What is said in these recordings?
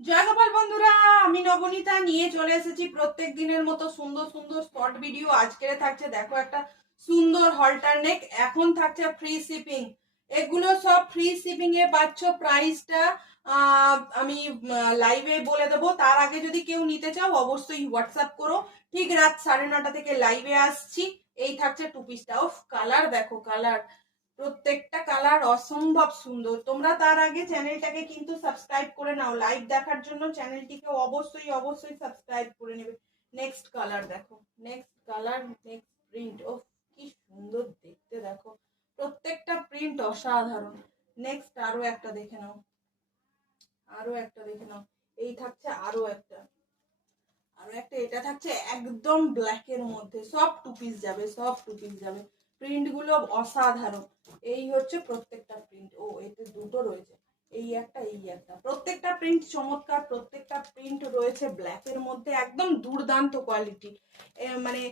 জয় গোপাল বন্ধুরা, আমি নবনীতা নিয়ে চলে এসেছি প্রত্যেক দিনের মতো সুন্দর সুন্দর শর্ট ভিডিও। আজকে থাকছে দেখো একটা সুন্দর হলটার নেক, এখন থাকছে ফ্রি শিপিং। এগুলো সব ফ্রি শিপিং এ পাচ্ছ। প্রাইসটা আমি লাইভে বলে দেবো। তার আগে যদি কেউ নিতে চাও অবশ্যই হোয়াটসঅ্যাপ করো। ঠিক রাত 9:30 থেকে লাইভে আসছি। এই থাকছে টু পিসটা। অফ কালার দেখো, কালার প্রত্যেকটা কালার অসম্ভব সুন্দর। তোমরা তার আগে চ্যানেলটাকে কিন্তু সাবস্ক্রাইব করে নাও। লাইভ দেখার জন্য চ্যানেলটিকে অবশ্যই অবশ্যই সাবস্ক্রাইব করে নেবে। নেক্সট কালার দেখো, নেক্সট কালার, নেক্সট প্রিন্ট। ও কি সুন্দর দেখতে দেখো, প্রত্যেকটা প্রিন্ট অসাধারণ। নেক্সট আরো একটা দেখে নাও, আরো একটা দেখে নাও। এই থাকছে আরো একটা, আরো একটা। এটা থাকছে একদম ব্ল্যাকের মধ্যে। সব টু পিস যাবে, সব টু পিস যাবে। প্রিন্ট গুলো অসাধারণ। এই হচ্ছে প্রত্যেকটা প্রিন্ট। ও এতে দুটো রয়েছে, এই একটা এই একটা। প্রত্যেকটা প্রিন্ট চমৎকার, প্রত্যেকটা প্রিন্ট রয়েছে ব্ল্যাকের মধ্যে, একদম দুর্দান্ত কোয়ালিটি। মানে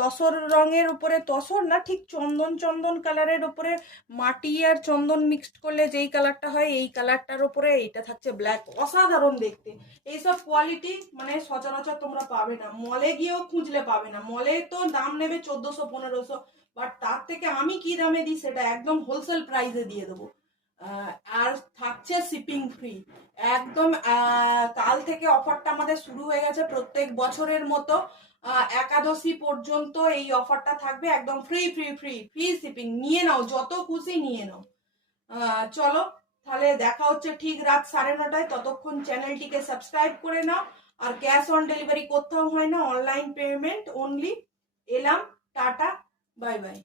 তসর রঙের উপরে, তসর না ঠিক চন্দন চন্দন কালারের উপরে মাটি আর চন্দন মিক্সড করলে যেই কালারটা হয়, এই কালারটার উপরে এইটা থাকছে ব্ল্যাক। অসাধারণ দেখতে। এইসব কোয়ালিটি মানে সচরাচর তোমরা পাবে না, মলে গিয়েও খুঁজলে পাবে না। মলে তো দাম নেবে 1400-1500, বাট তার থেকে আমি কি দামে দিই সেটা একদম হোলসেল প্রাইসে দিয়ে দেবো। আর থাকছে শিপিং ফ্রি একদম। কাল থেকে অফারটা আমাদের শুরু হয়ে গেছে, প্রত্যেক বছরের মতো একাদশী পর্যন্ত এই অফারটা থাকবে। একদম free free free free shipping. নিয়ে নাও, যত খুশি নিয়ে নাও। চলো তাহলে দেখা হচ্ছে ঠিক রাত 9:30টায়। ততক্ষণ চ্যানেলটিকে সাবস্ক্রাইব করে নাও। আর ক্যাশ অন ডেলিভারি কোথাও হয় না, অনলাইন পেমেন্ট অনলি। এলাম, টাটা, বাই বাই।